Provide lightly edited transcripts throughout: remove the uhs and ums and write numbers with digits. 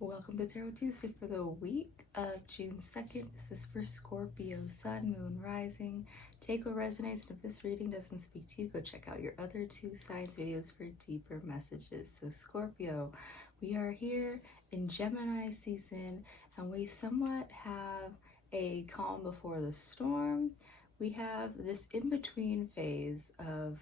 Welcome to Tarot Tuesday for the week of June 2nd. This is for Scorpio, Sun, Moon, Rising. Take what resonates, and if this reading doesn't speak to you, go check out your other two signs videos for deeper messages. So Scorpio, we are here in Gemini season, and we somewhat have a calm before the storm. We have this in-between phase of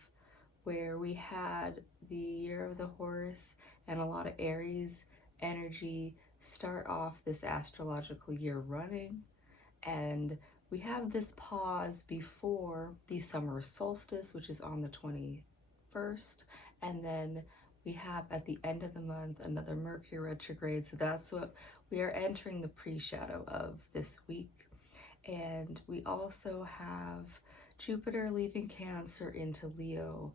where we had the year of the horse and a lot of Aries energy start off this astrological year running, and we have this pause before the summer solstice, which is on the 21st, and then we have at the end of the month another Mercury retrograde. So that's what we are entering the pre-shadow of this week. And we also have Jupiter leaving Cancer into Leo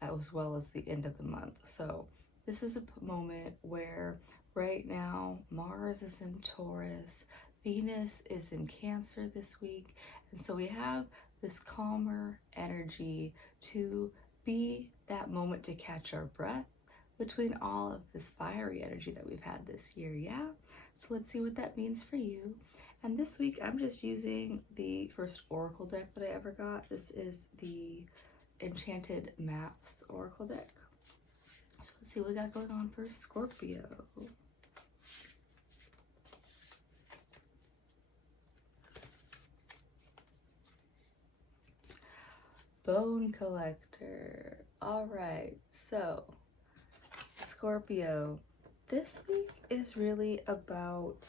as well as the end of the month. So this is a moment where right now Mars is in Taurus, Venus is in Cancer this week, and so we have this calmer energy to be that moment to catch our breath between all of this fiery energy that we've had this year. So let's see what that means for you. And this week I'm just using the first oracle deck that I ever got. This is the Enchanted Maps oracle deck. So let's see what we got going on for Scorpio. Bone Collector. All right, so Scorpio, this week is really about,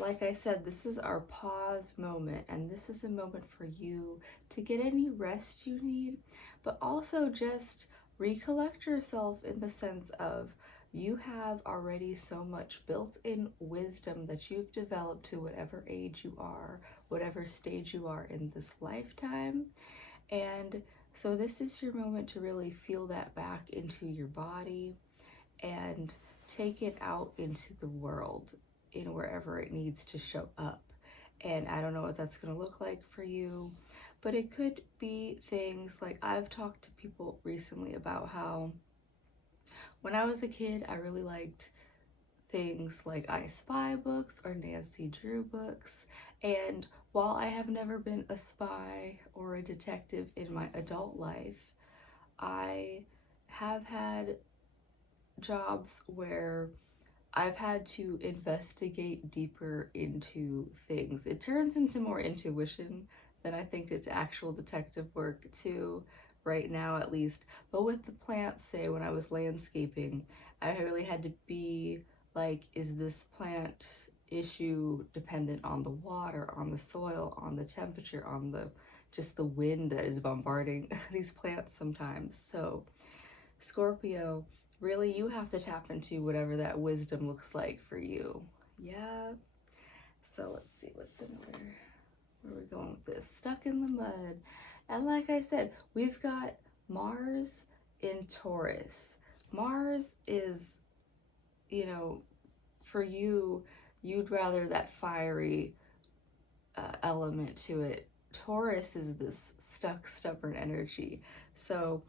like I said, this is our pause moment, and this is a moment for you to get any rest you need, but also just recollect yourself in the sense of you have already so much built-in wisdom that you've developed to whatever age you are, whatever stage you are in this lifetime. And so this is your moment to really feel that back into your body and take it out into the world in wherever it needs to show up. And I don't know what that's going to look like for you, but it could be things like, I've talked to people recently about how when I was a kid, I really liked things like I Spy books or Nancy Drew books. And while I have never been a spy or a detective in my adult life, I have had jobs where I've had to investigate deeper into things. It turns into more intuition than I think it's actual detective work too, right now at least. But with the plants, say when I was landscaping, I really had to be like, is this plant issue dependent on the water, on the soil, on the temperature, on the just the wind that is bombarding these plants sometimes. So Scorpio, really you have to tap into whatever that wisdom looks like for you. So let's see what's similar. Where are we going with this? Stuck in the mud. And like I said, we've got Mars in Taurus. Mars is, for you, you'd rather that fiery element to it. Taurus is this stuck, stubborn energy. So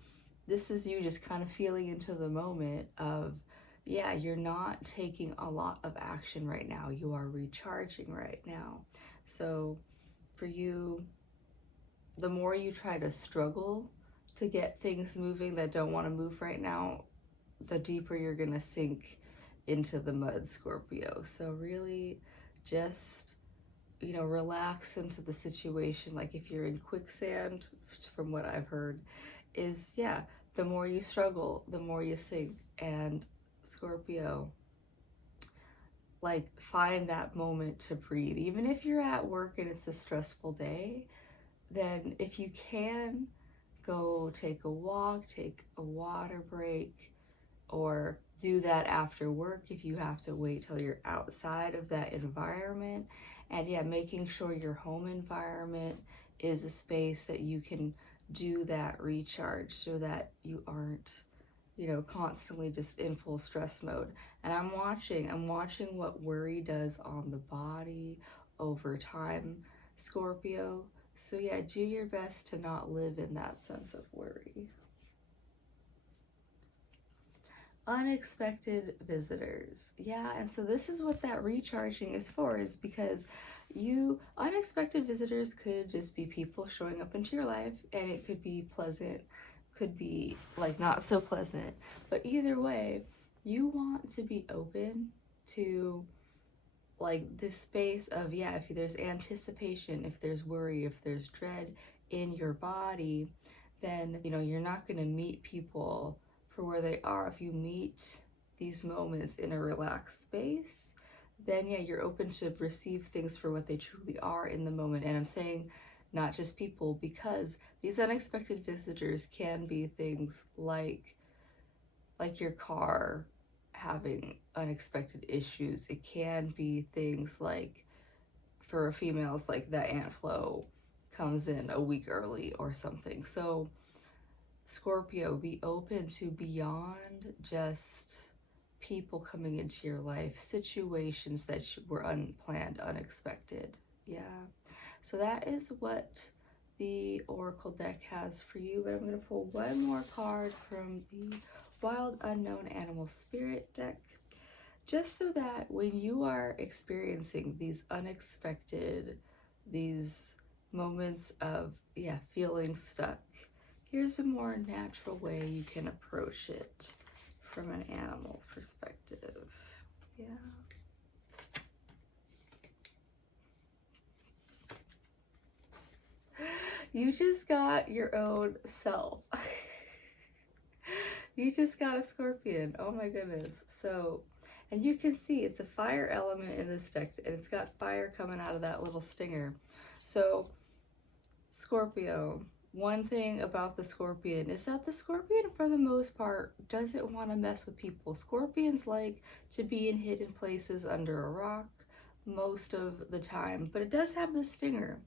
this is you just kind of feeling into the moment of, you're not taking a lot of action right now. You are recharging right now. So for you, the more you try to struggle to get things moving that don't want to move right now, the deeper you're going to sink into the mud, Scorpio. So really just, relax into the situation. Like if you're in quicksand, from what I've heard, is, the more you struggle, the more you sink. And Scorpio, like, find that moment to breathe. Even if you're at work and it's a stressful day, then if you can, go take a walk, take a water break, or do that after work if you have to wait till you're outside of that environment. And making sure your home environment is a space that you can do that recharge so that you aren't, constantly just in full stress mode. And I'm watching what worry does on the body over time, Scorpio. So do your best to not live in that sense of worry. unexpected visitors. Yeah, and so this is what that recharging is for, is because unexpected visitors could just be people showing up into your life, and it could be pleasant, could be like not so pleasant, but either way, you want to be open to like this space of, yeah, if there's anticipation, if there's worry, if there's dread in your body, then you're not going to meet people for where they are. If you meet these moments in a relaxed space, then yeah, you're open to receive things for what they truly are in the moment. And I'm saying not just people, because these unexpected visitors can be things like your car having unexpected issues. It can be things like, for females, like that ant flow comes in a week early or something. So Scorpio, be open to beyond just people coming into your life, situations that were unplanned, unexpected. Yeah. So that is what the Oracle deck has for you, but I'm going to pull one more card from the Wild Unknown Animal Spirit deck, just so that when you are experiencing these unexpected, these moments of, yeah, feeling stuck, here's a more natural way you can approach it from an animal perspective. Yeah. You just got your own self. You just got a Scorpion. Oh my goodness. So, and you can see it's a fire element in this deck, and it's got fire coming out of that little stinger. So, Scorpio, one thing about the Scorpion is that the Scorpion, for the most part, doesn't want to mess with people. Scorpions like to be in hidden places under a rock most of the time, but it does have the stinger.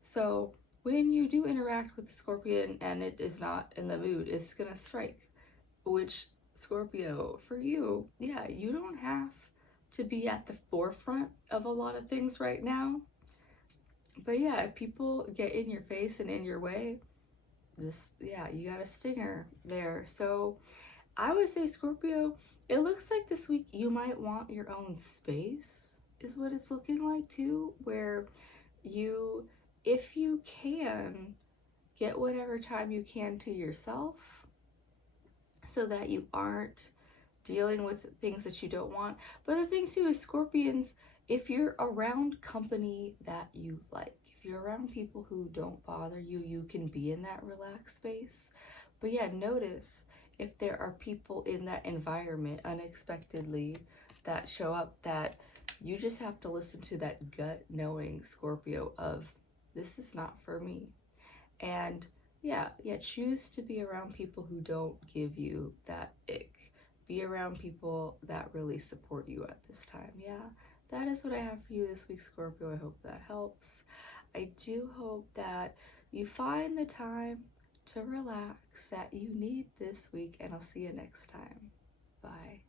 So, when you do interact with the Scorpion and it is not in the mood, it's gonna strike. Which, Scorpio, for you, yeah, you don't have to be at the forefront of a lot of things right now. But yeah, if people get in your face and in your way, you got a stinger there. So I would say, Scorpio, it looks like this week you might want your own space, is what it's looking like too, where you, if you can, get whatever time you can to yourself, so that you aren't dealing with things that you don't want. But the thing too is, Scorpions, if you're around company that you like, if you're around people who don't bother you, you can be in that relaxed space. But yeah, notice if there are people in that environment unexpectedly that show up, that you just have to listen to that gut knowing, Scorpio, of this is not for me. And yeah, choose to be around people who don't give you that ick. Be around people that really support you at this time. Yeah, that is what I have for you this week, Scorpio. I hope that helps. I do hope that you find the time to relax that you need this week, and I'll see you next time. Bye.